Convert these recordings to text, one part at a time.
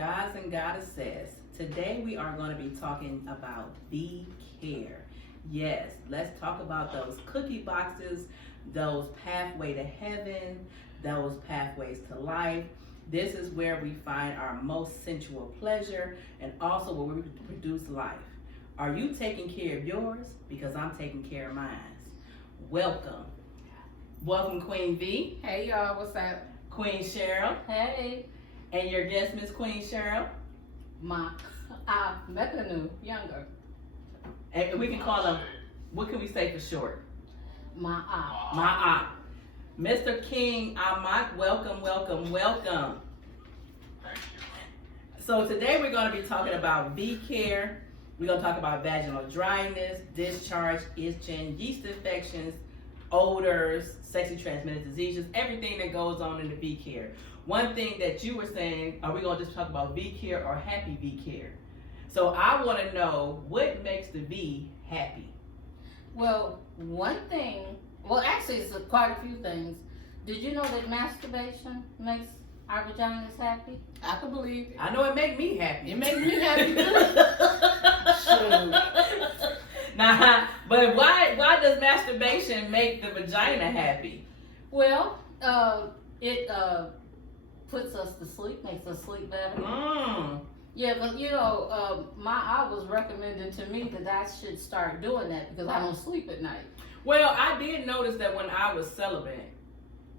Gods and goddesses, today we are going to be talking about care. Yes, let's talk about those cookie boxes, those pathway to heaven, those pathways to life. This is where we find our most sensual pleasure and also where we produce life. Are you taking care of yours? Because I'm taking care of mine. Welcome. Welcome, Queen V. Hey y'all, what's up? Queen Cheryl. Hey. And your guest, Miss Queen Cheryl. Mekanu, younger. And we can call them, what can we say for short? Ma. Mr. King Amak, welcome. So today we're going to be talking about care. We're going to talk about vaginal dryness, discharge, itching, yeast infections, odors, sexually transmitted diseases, everything that goes on in the care. One thing that you were saying, are we going to just talk about care or happy care? So I want to know what makes the V happy. Well, actually it's quite a few things. Did you know that masturbation makes our vaginas happy? I can believe it. I know it makes me happy. It makes me happy too. Nah, but why does masturbation make the vagina happy? Well, it puts us to sleep, makes us sleep better. Yeah, but I was recommending to me that I should start doing that because I don't sleep at night. Well, I did notice that when I was celibate,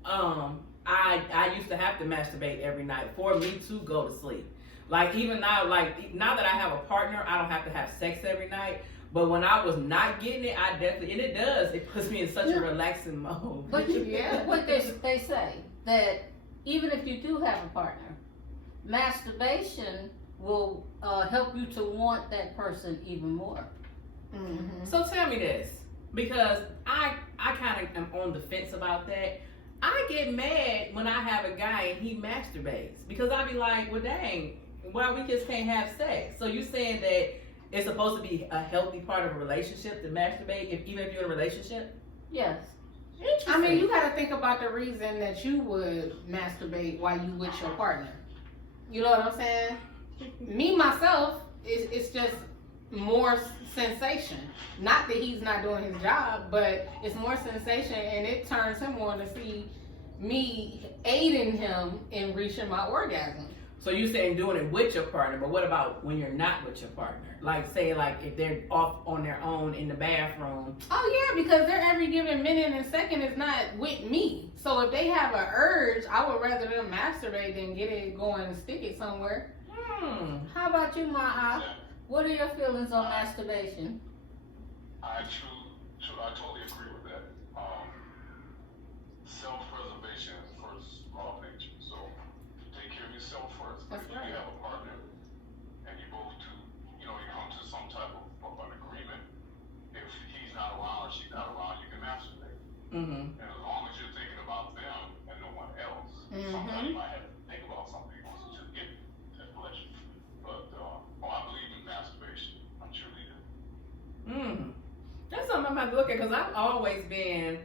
I used to have to masturbate every night for me to go to sleep. Like even now, now that I have a partner, I don't have to have sex every night. But when I was not getting it, I definitely, and it puts me in such a relaxing mode. But what they say, that even if you do have a partner, masturbation will help you to want that person even more. Mm-hmm. So tell me this, because I kind of am on the fence about that. I get mad when I have a guy and he masturbates because I be like, well, dang, why we just can't have sex? So you saying that it's supposed to be a healthy part of a relationship to masturbate, even if you're in a relationship? Yes. I mean, you got to think about the reason that you would masturbate while you with your partner. You know what I'm saying? Me, myself, it's just more sensation. Not that he's not doing his job, but it's more sensation, and it turns him on to see me aiding him in reaching my orgasm. So you're saying doing it with your partner, but what about when you're not with your partner? Like say if they're off on their own in the bathroom. Oh yeah, because their every given minute and second is not with me. So if they have an urge, I would rather them masturbate than get it going and stick it somewhere. How about you, Ma'a? What are your feelings on masturbation? I totally agree with that. Self-preservation is the first law of nature. So take care of yourself first. That's if right. you have a partner and you both you come to some type of an agreement, if he's not around or she's not around, you can masturbate. And as long as you're thinking about them and no one else, sometimes you might have to think about something else to get that pleasure. But I believe in masturbation. I'm truly do. That's something I'm about to look at because I've always been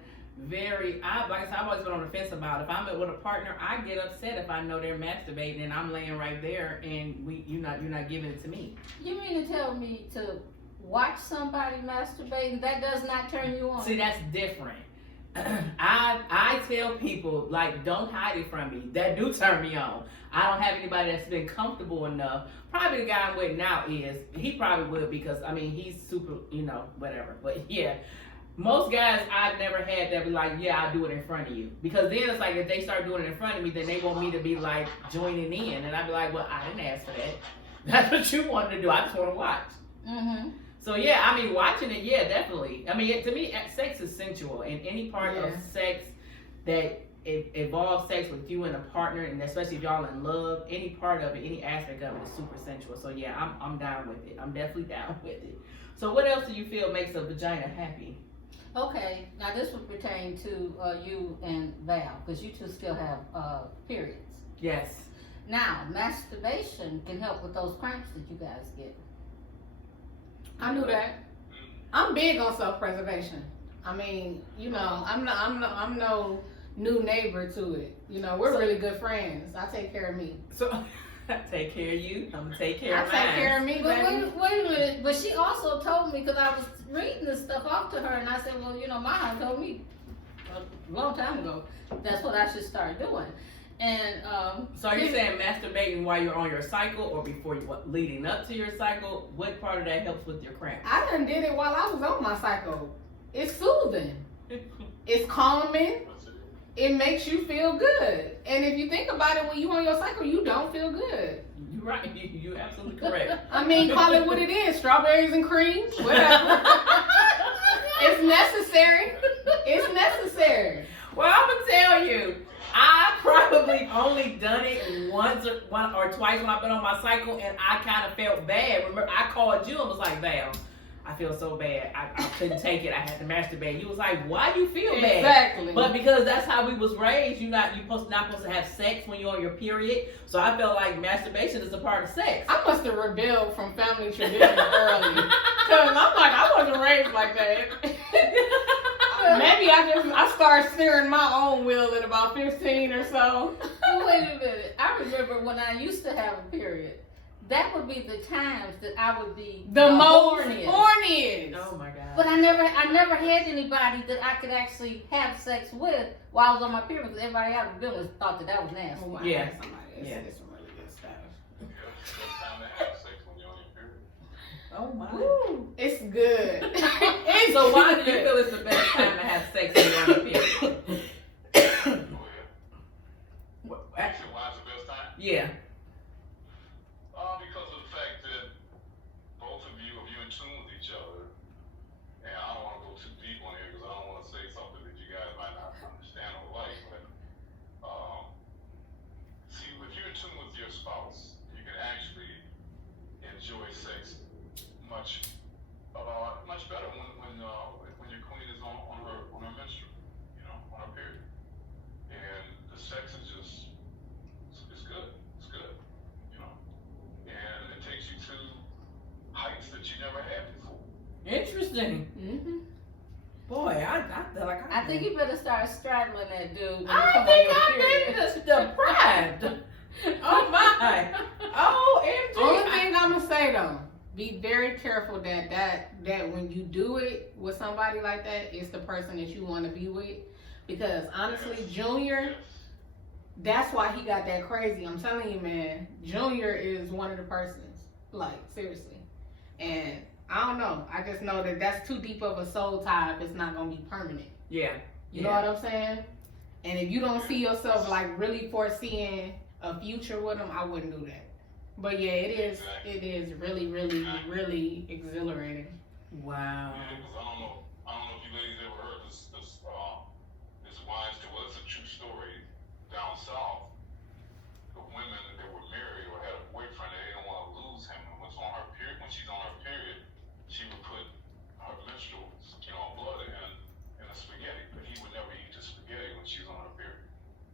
I've always been on the fence about if I'm with a partner, I get upset if I know they're masturbating and I'm laying right there and you're not giving it to me. You mean to tell me to watch somebody masturbating, that does not turn you on? See, that's different. I tell people, don't hide it from me. That do turn me on. I don't have anybody that's been comfortable enough. Probably the guy I'm with now he probably would because, he's super, whatever. But yeah, most guys I've never had that be like, yeah, I'll do it in front of you. Because then it's if they start doing it in front of me, then they want me to be joining in. And I'd be like, well, I didn't ask for that. That's what you wanted to do. I just want to watch. So yeah, watching it, yeah, definitely. To me, sex is sensual, and any part of sex that involves sex with you and a partner, and especially if y'all in love, any part of it, any aspect of it is super sensual. So yeah, I'm down with it. I'm definitely down with it. So what else do you feel makes a vagina happy? Okay, now this would pertain to you and Val, because you two still have periods. Yes. Now, masturbation can help with those cramps that you guys get. I knew that. I'm big on self-preservation. I'm no new neighbor to it. We're really good friends. I take care of me. So Take care of you. I'm gonna take care I of take mine. care of me, But baby. wait a minute. But she also told me, because I was reading this stuff off to her, and I said, well, you know, my aunt told me a long time ago that's what I should start doing. And So are you saying masturbating while you're on your cycle or before you, leading up to your cycle? What part of that helps with your cramp? I done did it while I was on my cycle. It's soothing. It's calming. It makes you feel good. And if you think about it, when you on your cycle, you don't feel good. You're right. You're absolutely correct. I mean, call it what it is. Strawberries and cream. Whatever. It's necessary. It's necessary. Well, I'm gonna tell you, I probably only done it once or twice when I've been on my cycle, and I kind of felt bad. Remember, I called you and was like, Val, I feel so bad. I couldn't take it. I had to masturbate. You was like, why do you feel bad? Exactly. But because that's how we was raised, you're not supposed to have sex when you're on your period. So I felt like masturbation is a part of sex. I must have rebelled from family tradition early. Because I'm like, I wasn't raised like that. Maybe I started steering my own wheel at about 15 or so. well, wait a minute. I remember when I used to have a period. That would be the times that I would be The most horniest. horniest. Oh my God. But I never had anybody that I could actually have sex with while I was on my period, because everybody out of the building thought that was nasty. Oh my Yeah. God, somebody that Yeah. said some really good stuff. Yeah, it's time to have sex when you're on your period. Oh my. Woo, it's good. It's So why do you good. feel it's the best time to have sex when you're on your period? Go ahead. What- Actually, why is the best time? Yeah. Because of the fact that both of you, if you're in tune with each other, and I don't want to go too deep on here because I don't want to say something that you guys might not understand or like, but see, if you're in tune with your spouse, you can actually enjoy sex much better when your queen is on her menstrual, you know, on her period, and the sex is just it's good, you know, and it takes you to heights that you never had before. Interesting. Mm-hmm. Boy, I feel like I think you better start straddling that dude when you I come think on your I've period. been just deprived. Oh my. OMG. Only thing I'm gonna say though, be very careful that when you do it with somebody like that, it's the person that you want to be with. Because honestly, Junior, that's why he got that crazy. I'm telling you, man, Junior is one of the persons. Like, seriously. And I don't know. I just know that that's too deep of a soul tie if it's not gonna be permanent. Yeah. You know what I'm saying? And if you don't see yourself like really foreseeing a future with him, I wouldn't do that. But yeah, it is really, really, really exhilarating. Wow. Yeah, because I don't know if you ladies ever heard this wise tale. Well, it's a true story down south. The women that were married or had a boyfriend, they didn't want to lose him. And when she's on her period, she would put her menstrual, blood in a spaghetti. But he would never eat the spaghetti when she was on her period.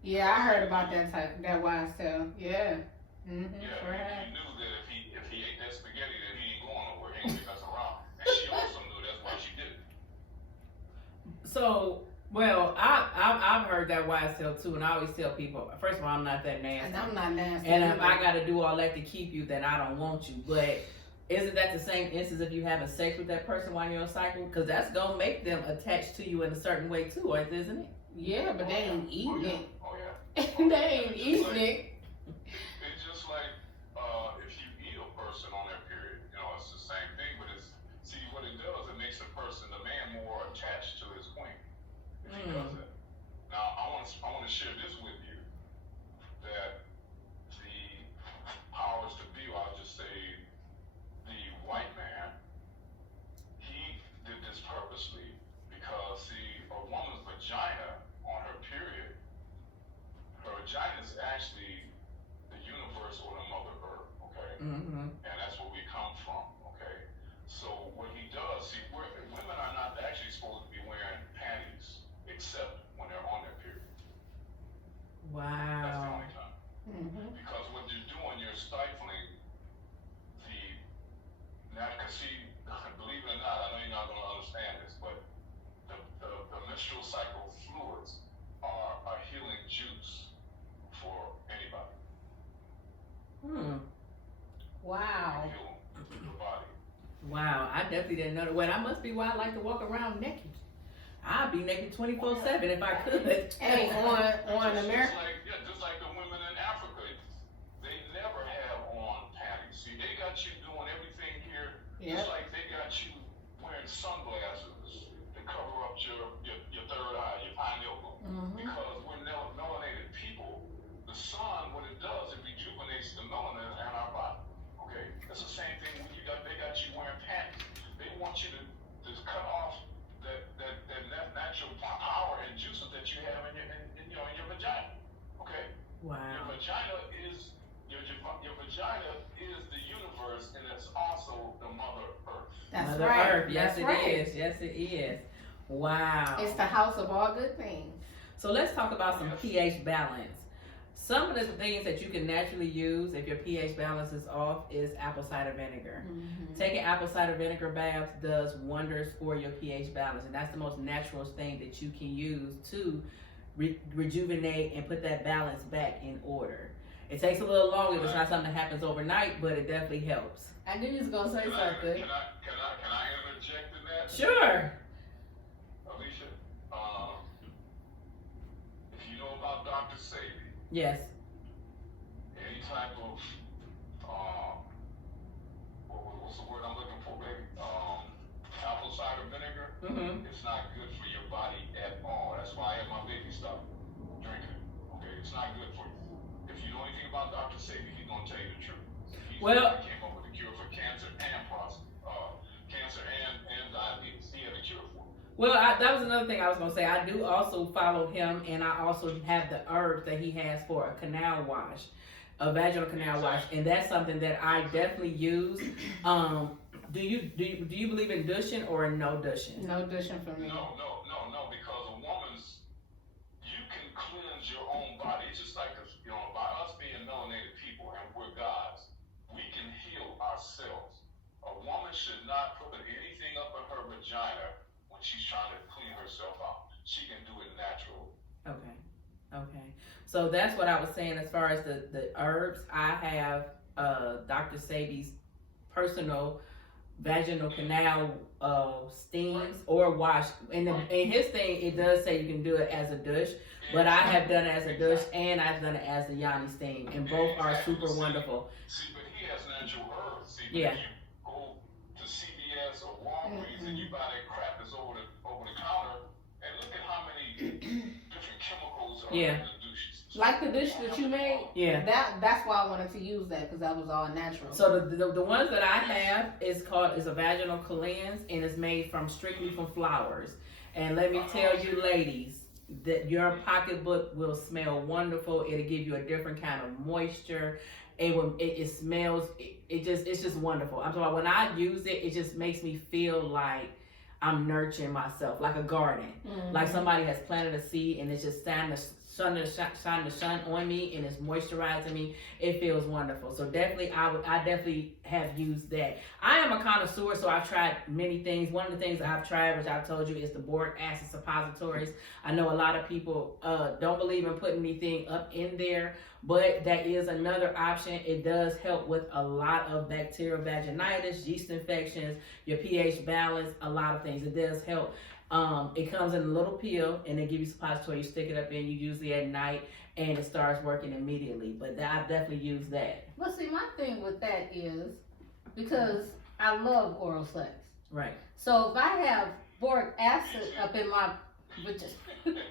Yeah, I heard about that wise tale. Yeah. Mm-hmm. Yeah, he knew that if he ate that spaghetti, that he ain't going nowhere. He ain't gonna be messing around. And she also knew that's why she did it. So, well, I've heard that wise tale too, and I always tell people, first of all, I'm not that nasty. And I'm not nasty. And if I gotta do all that to keep you, then I don't want you. But isn't that the same instance if you having sex with that person while you're on cycle? Because that's gonna make them attached to you in a certain way too, isn't it? Yeah, but they ain't eating it. Oh yeah. They ain't eating it. It's just like if you eat a person on their period, it's the same thing. But see what it does. It makes the man, more attached to his queen. If he does that. Now I want to share this with you that the powers to be, I'll just say the white man, he did this purposely because see a woman's vagina on her period, her vagina is actually the definitely didn't know that. Well, that must be why I like to walk around naked. I'd be naked 24/7 if I could. Hey, on America. Just like the women in Africa, they never have on panties. See, they got you doing everything here, just like they got you wearing sunglasses to cover up your third eye, your pineal. Because we're melanated people. The sun, what it does, it rejuvenates the melanin in our body. Okay, it's the same thing when they got you wearing panties. They want you to cut off that natural power and juices that you have in your vagina. Okay. Wow. Your vagina is the universe, and it's also the Mother Earth. That's Mother right. Earth. Yes, That's it right. is. Yes, it is. Wow. It's the house of all good things. So let's talk about some pH balance. Some of the things that you can naturally use if your pH balance is off is apple cider vinegar. Taking apple cider vinegar baths does wonders for your pH balance, and that's the most natural thing that you can use to rejuvenate and put that balance back in order. It takes a little longer. It's not something that happens overnight, but it definitely helps. I knew you was gonna say something. Can I interject in that? Sure. Alicia, if you know about Dr. Sadie, Yes. any type of what's the word I'm looking for, baby? Apple cider vinegar. It's not good for your body at all. That's why I have my baby stop drinking. Okay, it's not good for you. If you know anything about Dr. Sadie, he's gonna tell you the truth. He's the one that came up with the cure for cancer and diabetes. He had a cure for it. Well, that was another thing I was going to say. I do also follow him, and I also have the herbs that he has for a canal wash, a vaginal canal wash, and that's something that I definitely use. Do you believe in douching or no douching? No douching for me. No, because you can cleanse your own body. It's just like, by us being melanated people and we're gods, we can heal ourselves. A woman should not put anything up in her vagina when she's trying to clean herself out. She can do it naturally. Okay. So that's what I was saying as far as the herbs. I have Dr. Sadie's personal vaginal canal steams or wash. In his thing, it does say you can do it as a douche, but I have done it as a douche and I've done it as the Yanni steam, and both are super wonderful. See, but he has natural herbs. See, yeah. You go to CVS or Walgreens and you buy that crap that's over the counter, and look at how many different chemicals are in the douches. Like the dish that you made, that's why I wanted to use that, because that was all natural. So the ones that I have is a vaginal cleanse, and it's made strictly from flowers. And let me tell you, ladies, that your pocketbook will smell wonderful. It'll give you a different kind of moisture. It smells. It's just wonderful. I'm talking about when I use it, it just makes me feel like I'm nurturing myself, like a garden, like somebody has planted a seed and it's just shine the sun on me and it's moisturizing me. It feels wonderful. So definitely, I definitely have used that. I am a connoisseur, so I've tried many things. One of the things I've tried, which I've told you, is the boric acid suppositories. I know a lot of people don't believe in putting anything up in there, but that is another option. It does help with a lot of bacterial vaginitis, yeast infections, your pH balance, a lot of things. It does help. It comes in a little pill, and they give you suppository. You stick it up in, you usually at night, and it starts working immediately. But I've definitely used that. Well, see, my thing with that is, because I love oral sex. Right. So if I have boric acid up in my vagina,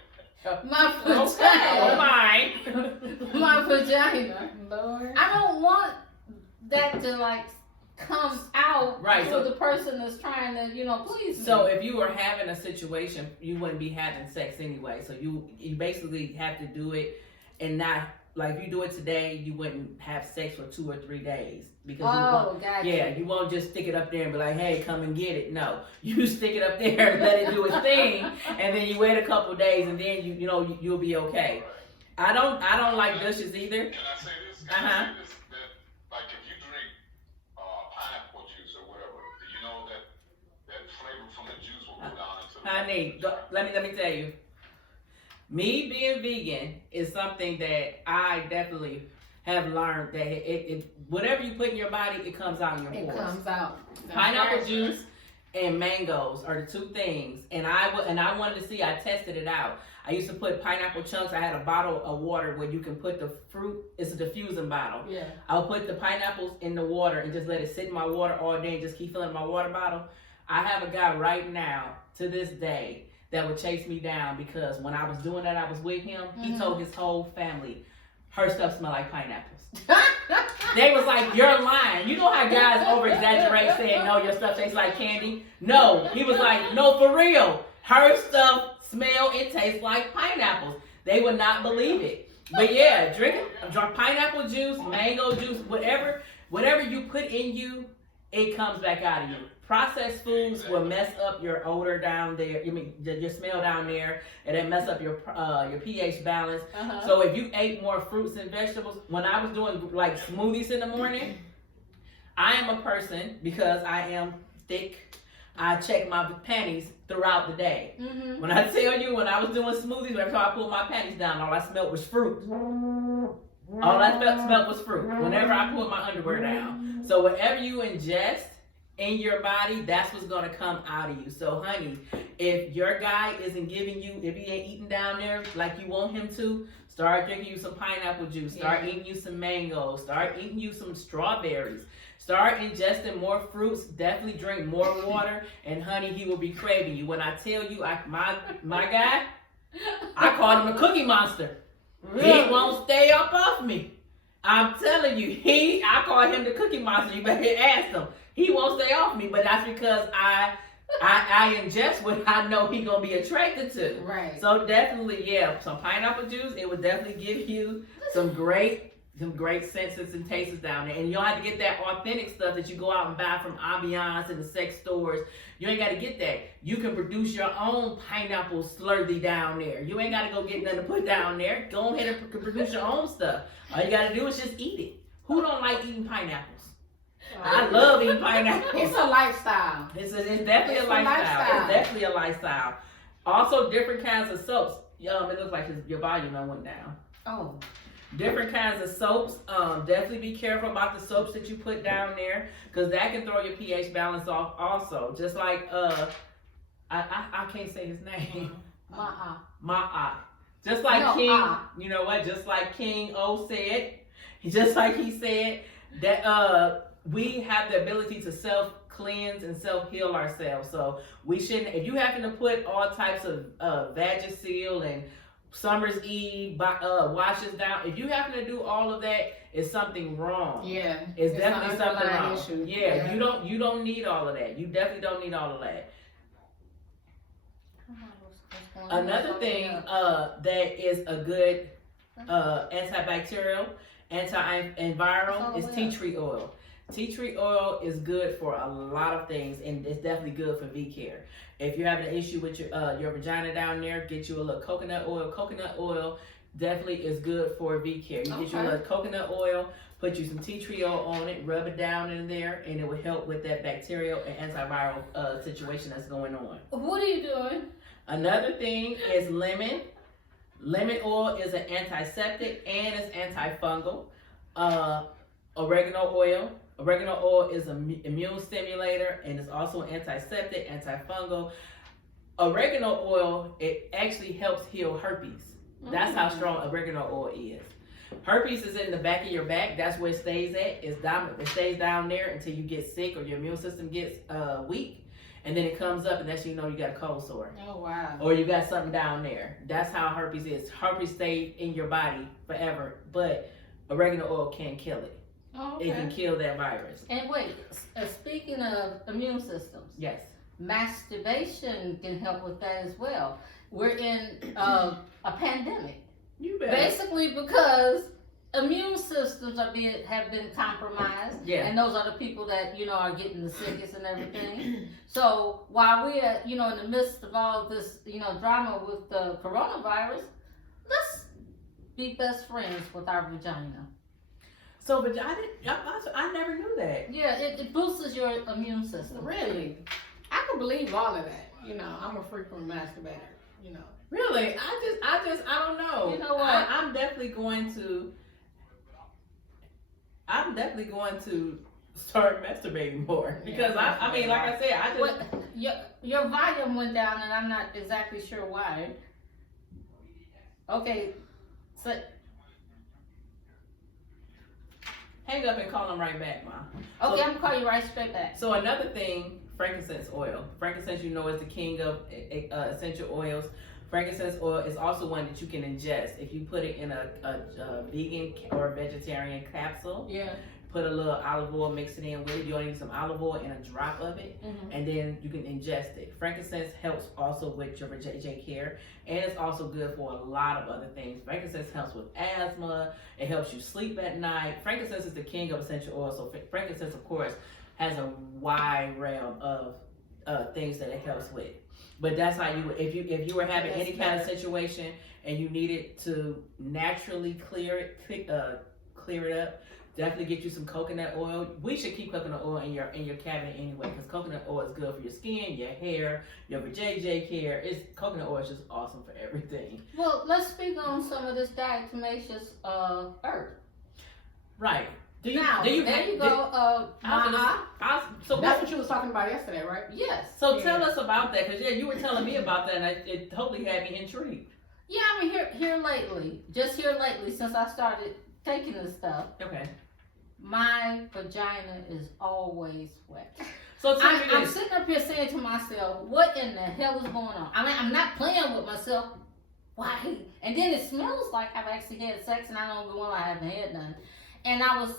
my vagina, Lord. I don't want that to come out for the person that's trying to, please me. So if you were having a situation, you wouldn't be having sex anyway. So you basically have to do it, and not if you do it today, you wouldn't have sex for 2 or 3 days because you won't just stick it up there and be like, hey, come and get it. No, you stick it up there and let it do its thing, and then you wait a couple days, and then you'll be okay. I don't like douches either. Can I say this? Can I say this? That if you drink pineapple juice or whatever, do you know that flavor from the juice will go down into the honey, let me tell you. Me being vegan is something that I definitely have learned that it whatever you put in your body, it comes out in your pores. It comes out. Pineapple juice and mangoes are the two things. And I wanted to see. I tested it out. I used to put pineapple chunks. I had a bottle of water where you can put the fruit. It's a diffusing bottle. Yeah. I'll put the pineapples in the water and just let it sit in my water all day and just keep filling my water bottle. I have a guy right now to this day that would chase me down because when I was doing that, I was with him. He told his whole family, her stuff smell like pineapples. They was like, you're lying. You know how guys over exaggerate saying, no, your stuff tastes like candy? No. He was like, no, for real. Her stuff smell and taste like pineapples. They would not believe it. But yeah, drink pineapple juice, mango juice, whatever you put in you, it comes back out of you. Processed foods will mess up your odor down there. You mean your smell down there, and then mess up your pH balance. So if you ate more fruits and vegetables, when I was doing like smoothies in the morning, I am a person because I am thick. I check my panties throughout the day. When I tell you, when I was doing smoothies, every time I pulled my panties down, all I smelled was fruit. All I smelled was fruit. Whenever I pulled my underwear down. So whatever you ingest in your body, that's what's gonna come out of you. So honey, if your guy isn't giving you, if he ain't eating down there like you want him to, start drinking you some pineapple juice, start eating you some mangoes, start eating you some strawberries, start ingesting more fruits, definitely drink more water, and honey, he will be craving you. When I tell you, my guy, I call him a cookie monster. Really? He won't stay up off me. I'm telling you, I call him the cookie monster. You better ask him. He won't stay off me, but that's because I ingest what I know he gonna be attracted to. Right. So definitely, yeah, some pineapple juice. It would definitely give you some great senses and tastes down there. And you don't have to get that authentic stuff that you go out and buy from Ambiance and the sex stores. You ain't got to get that. You can produce your own pineapple slurpee down there. You ain't got to go get nothing to put down there. Go ahead and produce your own stuff. All you got to do is just eat it. Who don't like eating pineapples? I love eating pineapples. It's a lifestyle. It's definitely a lifestyle. It's definitely a lifestyle. Also, different kinds of soaps. It looks like your volume went down. Oh. Different kinds of soaps. Definitely be careful about the soaps that you put down there, because that can throw your pH balance off also. Just like I can't say his name. Ma'a. Just like King. You know what? Just like King O said. Just like he said that we have the ability to self-cleanse and self-heal ourselves. So we shouldn't. If you happen to put all types of Vagisil and Summer's Eve washes down, if you happen to do all of that, it's something wrong. Yeah, it's definitely something wrong. Issue. Yeah, you don't need all of that. You definitely don't need all of that. Another thing that is a good antibacterial, antiviral is tea tree oil. Tea tree oil is good for a lot of things, and it's definitely good for V-care. If you're having an issue with your vagina down there, get you a little coconut oil. Coconut oil definitely is good for V-care. You get you a little coconut oil, put you some tea tree oil on it, rub it down in there, and it will help with that bacterial and antiviral situation that's going on. What are you doing? Another thing is lemon. Lemon oil is an antiseptic and it's antifungal. Oregano oil. Oregano oil is an immune stimulator, and it's also an antiseptic, antifungal. Oregano oil, it actually helps heal herpes. That's how strong oregano oil is. Herpes is in the back of your back. That's where it stays at. It stays down there until you get sick or your immune system gets weak. And then it comes up, and that's you know you got a cold sore. Oh, wow. Or you got something down there. That's how herpes is. Herpes stays in your body forever, but oregano oil can't kill it. Oh, okay. It can kill that virus. And wait, speaking of immune systems, Yes. masturbation can help with that as well. We're in a pandemic. You bet. Basically because immune systems have been compromised. Yeah. And those are the people that, are getting the sickest and everything. So while we're, in the midst of all this, drama with the coronavirus, let's be best friends with our vagina. So, but I never knew that. Yeah, it boosts your immune system. Really? I can believe all of that. I'm a frequent masturbator, Really? I don't know. You know what? I'm definitely going to start masturbating more because I mean, like I said, I just What, your volume went down, and I'm not exactly sure why. Okay, so hang up and call them right back, Ma. okay, So, I'm gonna call you right straight back. so another thing, frankincense oil. Frankincense, you know, is the king of essential oils. Frankincense oil is also one that you can ingest if you put it in a vegan or vegetarian capsule. Yeah. Put a little olive oil, mix it in with it. You only need some olive oil and a drop of it, and then you can ingest it. Frankincense helps also with your JJ care, and it's also good for a lot of other things. Frankincense helps with asthma. It helps you sleep at night. Frankincense is the king of essential oils, so frankincense, of course, has a wide realm of things that it helps with. But that's how you, if you were having any kind of situation and you needed to naturally clear it up. Definitely get you some coconut oil. We should keep coconut oil in your cabinet anyway, because coconut oil is good for your skin, your hair, your JJ care. Coconut oil is just awesome for everything. Well, let's speak on some of this diatomaceous herb. Right. There you go. So that's what you was talking about yesterday, right? Yes. So tell us about that, because you were telling me about that, and it totally had me intrigued. Yeah, I mean here lately, since I started taking this stuff. Okay. My vagina is always wet. So tell me I'm this. sitting up here saying to myself, what in the hell is going on? I mean, I'm not playing with myself. Why? And then it smells like I've actually had sex, and I don't even want I haven't had none. And I was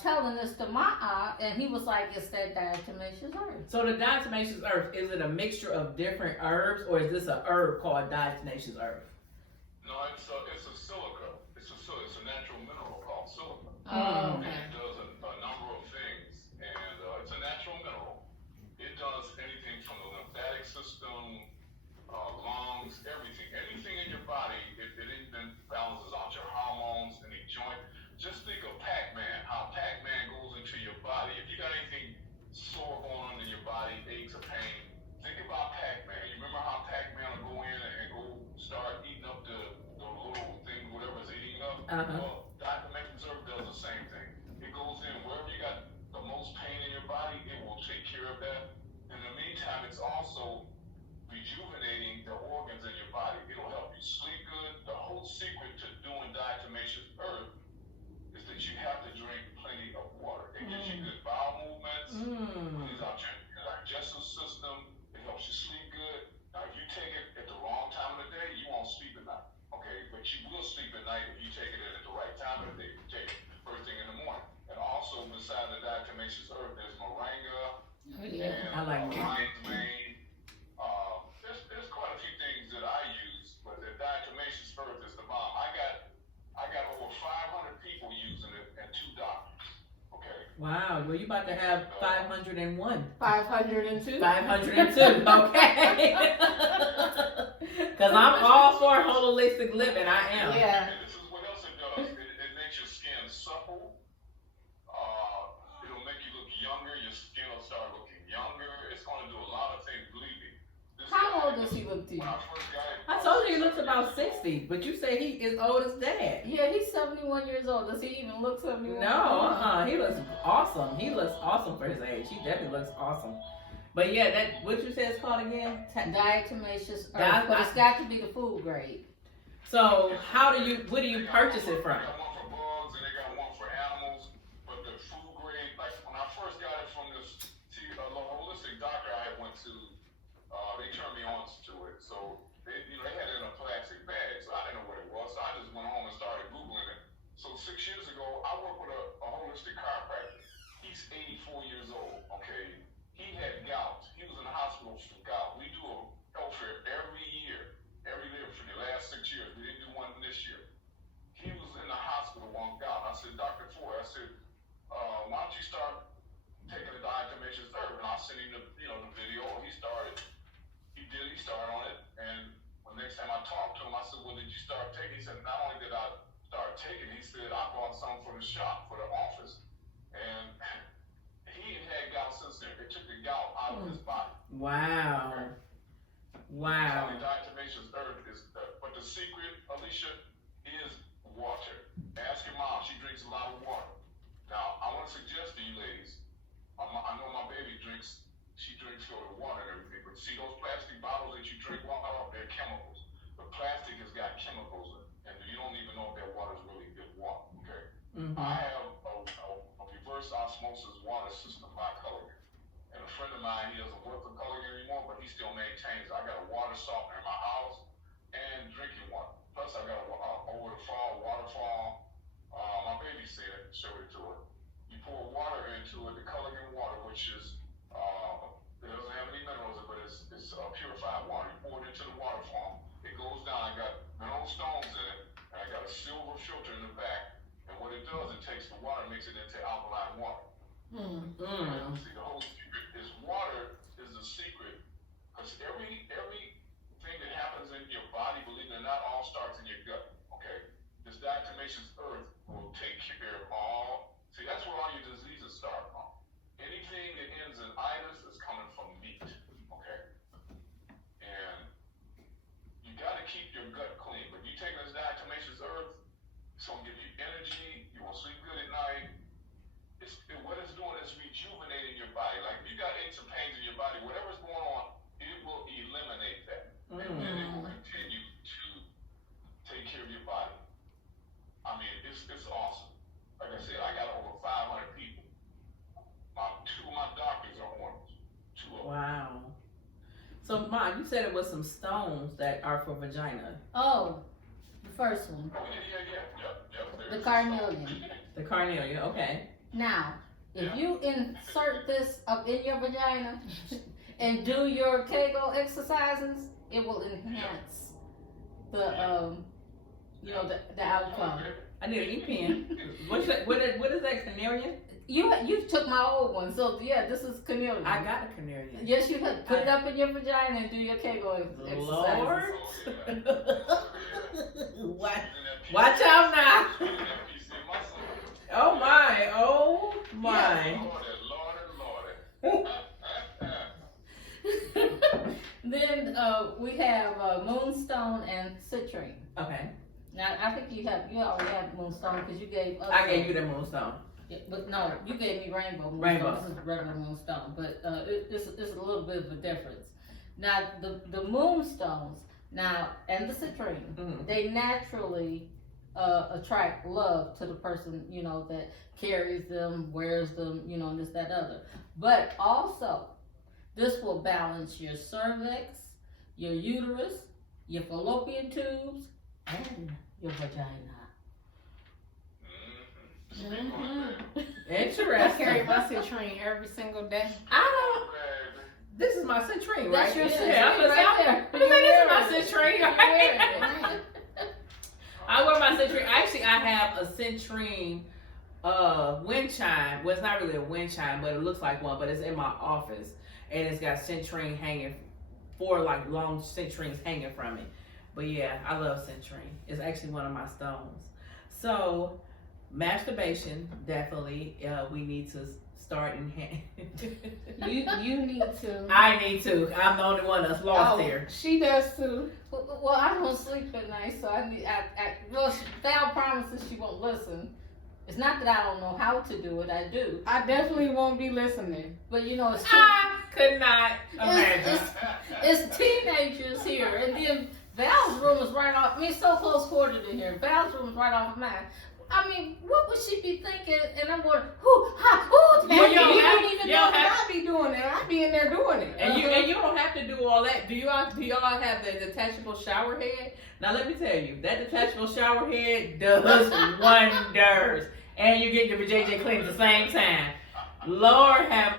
telling this to my aunt, and he was like, it's that diatomaceous herb. So the diatomaceous herb, is it a mixture of different herbs, or is this a herb called diatomaceous herb? No, it's a silica. It's a natural mineral called silica. Oh, And it does a number of things, and it's a natural mineral. It does anything from the lymphatic system, lungs, everything. Anything in your body, it even balances out your hormones, any joint. Just think of Pac-Man, how Pac-Man goes into your body. If you got anything sore going on in your body, aches or pain, think about Pac-Man. You remember how Pac-Man will go in and go start eating up the little thing, whatever's eating up? Well, diatomaceous herb does the same thing. It goes in wherever you got the most pain in your body, it will take care of that. In the meantime, it's also rejuvenating the organs in your body. It'll help you sleep good. The whole secret to doing diatomaceous herb is that you have to drink plenty of water. It gives you good bowel movements, cleans out your digestive system, it helps you sleep good. Now, if you take it at the wrong time of the day, you won't sleep at night, okay? But you will sleep at night if you take it at the right time of the day. You take it first thing in the morning. And also, beside the diatomaceous herb, there's moringa, and I like lion's mane. There's quite a few things that I use, but the diatomaceous herb is the bomb. I got over 500 people using it and 2 doctors. Okay. Wow. Well, you about to have 501. 502. 502. Okay. Because I'm all for holistic living. I am. Yeah. And this is what else it does. It makes your skin supple. It'll make you look younger. Your skin will start looking younger. It's going to do a lot of things. Believe me. How old does he look to you? When I first got it, I told you he looks about 60, but you say he is old as dad. Yeah, he's 71 years old. Does he even look 71? No, he looks awesome. He looks awesome for his age. He definitely looks awesome. But yeah, that what you said it's called again? Diatomaceous herb, but it's got to be the food grade. So where do you purchase it from? They got one for bugs and they got one for animals. But the food grade, like when I first got it from this holistic doctor I went to, they turned me on to it. So they had it in a plastic bag, so I didn't know what it was. So I just went home and started Googling it. So 6 years ago, I worked with a holistic chiropractor. He's 84 years old, okay? He had gout. He was in the hospital for gout. We do a health fair every year for the last 6 years. We didn't do one this year. He was in the hospital on gout. I said, Dr. Ford, why don't you start taking the diatomaceous herb? And I sent him the video. He started on it. And the next time I talked to him, I said, well, did you start taking? He said, not only did I start taking, he said, I bought some for the shop, for the office. And he had gout since then. They took the gout out of his body. Wow. Wow. The diatomaceous herb but the secret, Alicia, is water. Ask your mom. She drinks a lot of water. Now, I want to suggest to you ladies, you drink filtered water and everything. But see those plastic bottles that you drink water off, they're chemicals. The plastic has got chemicals in it, and you don't even know if that water is really good water. Okay. Mm-hmm. I have a reverse osmosis water system by Culligan. And a friend of mine, he doesn't work for Culligan anymore, but he still maintains. I got a water softener in my house and drinking water. Plus, I got over the fall waterfall. My baby said it, showed it to her. You pour water into it, the Culligan water, which is it doesn't have any minerals, but it's purified water. You pour it into the waterfall. It goes down. I got mineral stones in it, and I got a silver filter in the back. And what it does, it takes the water, makes it into alkaline water. See, the whole secret is water is the secret, because everything that happens in your body, believe it or not, all starts in your gut. Okay, this diatomaceous earth will take care of all. See, that's where all your diseases start from. Anything that ends in itis is coming from meat. Okay, and you got to keep your gut clean. But you take this diatomaceous earth, it's gonna give you energy. You will sleep good at night. What it's doing is rejuvenating your body. Like if you got aches and pains in your body, whatever's going on, it will eliminate that. And then it will continue to take care of your body. I mean, it's awesome. Like I said, I got over 500 people. Two of my doctors are on it. Two of them. Wow. So, Ma, you said it was some stones that are for vagina. Oh, the first one. Oh, yeah. The carnelian. The carnelian, okay. Now, if you insert this up in your vagina and do your Kegel exercises, it will enhance the the outcome. I need an E-pen. What is that, canarian? You took my old one, so yeah, this is carnelian. I got a canarian. Yes, you could put it up in your vagina and do your Kegel exercises. Lord. Watch out now. Oh my. Then we have moonstone and citrine. Okay. Now I think you already have moonstone because you gave us. I gave you the moonstone. Yeah, but no, you gave me rainbow moonstone. Rainbow. This is regular moonstone, but it's a little bit of a difference. Now the moonstones and the citrine, they naturally attract love to the person, that carries them, wears them, and this, that, other. But also, this will balance your cervix, your uterus, your fallopian tubes, and your vagina. Interesting. I carry my citrine every single day. This is my citrine, right? That's your citrine right there. This is my citrine, right? I wear my citrine. Actually, I have a citrine wind chime. Well, it's not really a wind chime, but it looks like one. But it's in my office, and it's got citrine hanging, 4 like long citrines hanging from it. But yeah, I love citrine. It's actually one of my stones. So, masturbation, definitely. We need to start in You need to. I need to. I'm the only one that's lost here. She does too. Well, I don't sleep at night, so Val promises she won't listen. It's not that I don't know how to do it, I do. I definitely won't be listening. But it's I could not imagine. It's teenagers here, and then Val's room is right off. So close quartered in here. Val's room is right off of mine. I mean, what would she be thinking? And I'm going, who? You don't even know that I be doing it. I be in there doing it. And you don't have to do all that. Do y'all have the detachable shower head? Now let me tell you, that detachable shower head does wonders. And you get your JJ clean at the same time. Lord have